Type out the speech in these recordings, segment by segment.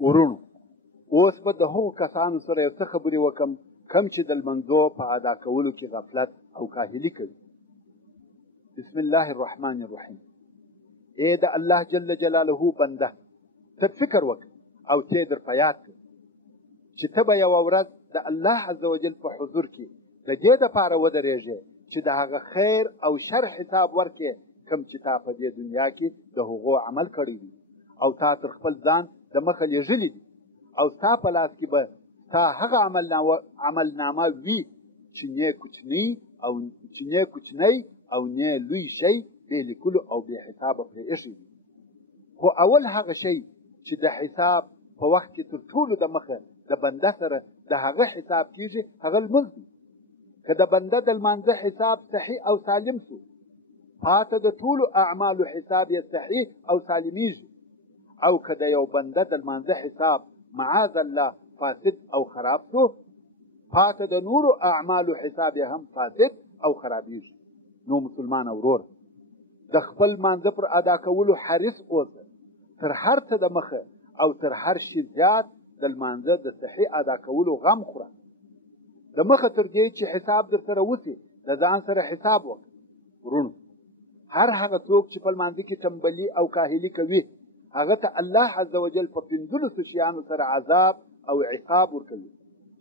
ورونو اوس به د هغو کسانو سره یو څه خبرې وکم کم چې د لمنځو په ادا کولو کې غفلت او کاهلي کوي. بسم الله الرحمن الرحیم. ای د الله جل جلاله بنده، ته فکر وکړه او ته در په یاد کړه چې ته به یوه ورځ د الله عز وجل په حضور کې د دې دپاره ودرېږې چې د هغه خیر او شر حساب ورکې کوم چې تا په دې دنیا کې د هغو عمل کړی دی او تا تر خپل ځان د مخه لیږلي دي او ستا په لاس کې به ستا هغه عملنامه وي چې نه کوچنی او نه لوی شی بې لیکلو او بې حسابه پرې ایښی دي. خو اول هغه شی چې د حساب په وخت کې تر ټولو د مخه د بنده سره د هغه حساب کېږي هغه لمونځ دی. که د بنده د لمانځه حساب صحیح او سالم سو، پاته د ټولو اعمالو حساب یې صحیح او سالمیږي. او که د یو بنده د لمانځه حساب معاذ الله فاسد او خراب سو، پاته د نورو اعمالو حساب یې هم فاسد او خرابیږي. نو مسلمان ورور، د خپل لمانځه پر ادا کولو حریص اوسه، تر هر څه د مخه او تر هر شي زیات د لمانځه د صحیح ادا کولو غم خوره. د مخه تر دې چې حساب در سره وسي، د ځان سره حساب وکړه. ورونو، هر هغه څوک چې په لمانځه کې تنبلي او کاهلي کوي، هغه ته الله عز وجل په 15 شیانو سره عذاب او عقاب ورکوي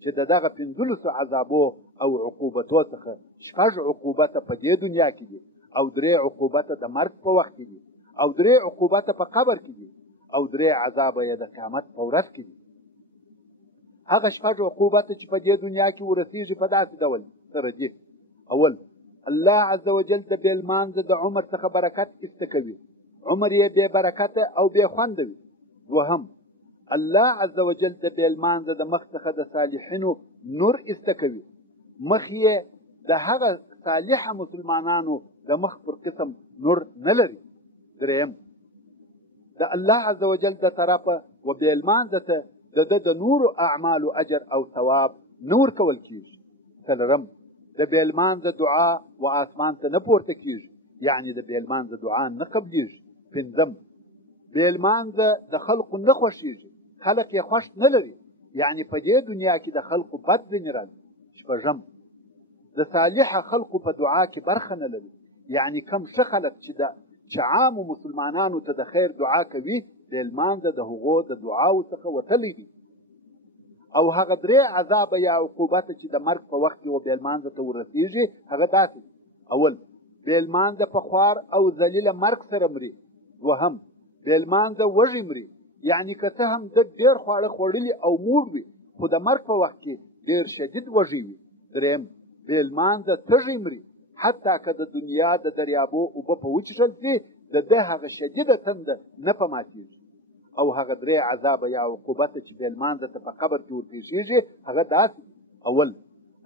چې د دغه 15 عذابو او عقوبتو څخه 6 عقوبته په دې دنیا کې دي او 3 عقوبته د مرګ په وخت کې دي او 3 عقوبته په قبر کې دي او 3 عذاب یې د قیامت په ورځ کې دي. هغه 6 عقوبته چې په دې دنیا کې ورسیږي په داسې ډول سره دي: اول، الله عز وجل د بې لمانځه د عمر څخه برکت ایسته کوي، عمر یې بې برکته او بې خونده وي. دوهم، الله عز وجل د بې لمانځه د مخ څخه د صالحینو نور ایسته کوي، مخ یې د هغه صالحه مسلمانانو د مخ پر قسم نور نه لري. دریم، د الله عز وجل د طرفه و بې لمانځه ته د نورو اعمالو اجر او ثواب نور کول کیږي. څلورم، د بې لمانځه دعا و آسمان ته نه پورته کیږي، یعنی د بې لمانځه دعا نه قبلیږي. پنځم، بې لمانځه د خلقو نه خوښیږي، خلق یې خوښ نه لري، یعنی په دې دنیا کې د خلقو بد ځینې راځي. شپږم، د صالحه خلقو په دعا کې برخه نه لري، یعنی کم ښه خلق چې عامو مسلمانانو ته د خیر دعا کوي، بې لمانځه د هغو د دعاو څخه وتلی دي. او هغه 3 عذاب یا عقوبته چې د مرګ په وخت کې و بې لمانځه ته ورسیږي هغه داسې: اول، بې لمانځه په خوار او ذلیله مرګ سره مري. دوهم، بې لمانځه وږی مري، یعنی که څه هم د ډېر خواړه خوړلي او موړ وي خو د مرګ په وخت کې ډېر شدید وږی وي. دریم، بې لمانځه تږی مري، حتی که د دنیا د دریابو اوبه په وچښل شي د ده هغه شدیده تنده نه په ماتېږي. او هغه 3 عذاب یا عقوبته چې بې لمانځه ته په قبر کې ورپېښېږي هغه داسې: اول،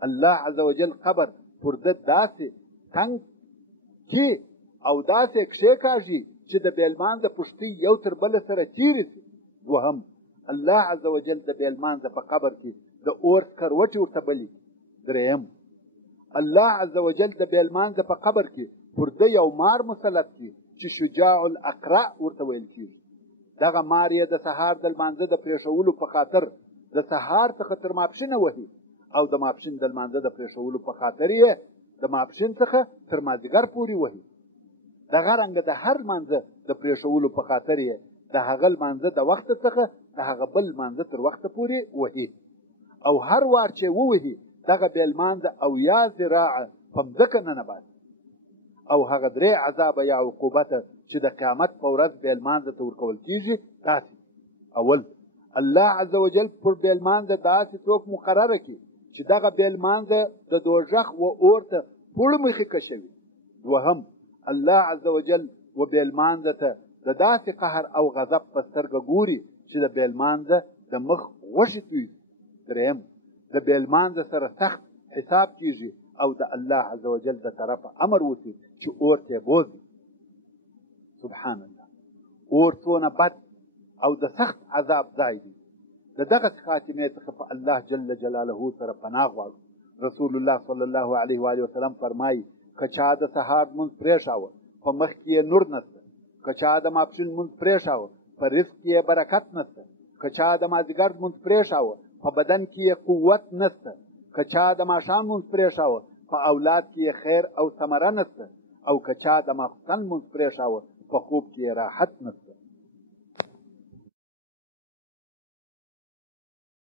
الله عز وجل قبر پر ده داسې تنګ کې او داسې کښېکاږي چې د بې لمانځه پښتۍ یو تر بله سره تېرې شي. دوهم، الله عز وجل د بې لمانځه په قبر کې د اور سکروټې ورته بلي. دریم، الله عز وجل د بې لمانځه په قبر کې پر ده یو مار مسلط کړي چې شجاع الاقرع ورته ویل کېږي. دغه مار یې د سهار د لمانځه د پرېښولو په خاطر د سهار څخه تر ماپښینه وهي او د ماپښین د لمانځه د پرېښولو په خاطر یې د ماپښین څخه تر مازدیګر پورې وهي. دغه رنګه د هر لمانځه د پرېښولو په خاطر یې د هغه لمانځه د وخت څخه د هغه بل لمانځه تر وخته پورې وهي. او هر وار چې ووهي دغه بې لمانځه او یا ذراعه په مځکه ننباسي. او هغه 3 عذاب یا عقوبته چې د قیامت په ورځ بې لمانځه ته ورکول کېږي داسې: اول، الله عز وجل پر بې لمانځه داسې څوک مقرره کړي چې دغه بې لمانځه د دوزخ و اور ته پړمخې کشوي. دوهم، الله عز وجل و بې لمانځه ته د داسې قهر او غضب په سترګه ګوري چې د بې لمانځه د مخ غوښې تویي. دریم، د بې لمانځه سره سخت حساب کېږي او د الله عز وجل د طرفه امر وشي چې اور ته بوځي. سبحان الله، اور څونه بد او د سخت عذاب ځای دی. د دغه خاتمې څخه په الله جل جلاله سره پناه غواړو. رسول الله صلی الله علیه و آله وسلم فرمایي: که چا د سهار لمونځ پرېښاوه په مخ کې یې نور نشته، که چا د ماپښین لمونځ پرېښاوه په رزق کې یې برکت نشته، که چا د مازدیګر لمونځ پرېښاوه په بدن کې یې قوت نشته، که چا د ماښام لمونځ پرېښاوه په اولاد کې یې خیر او ثمره نشته، او که چا د ماخوستن لمونځ پرېښاوه په خوب کې یې راحت نشته.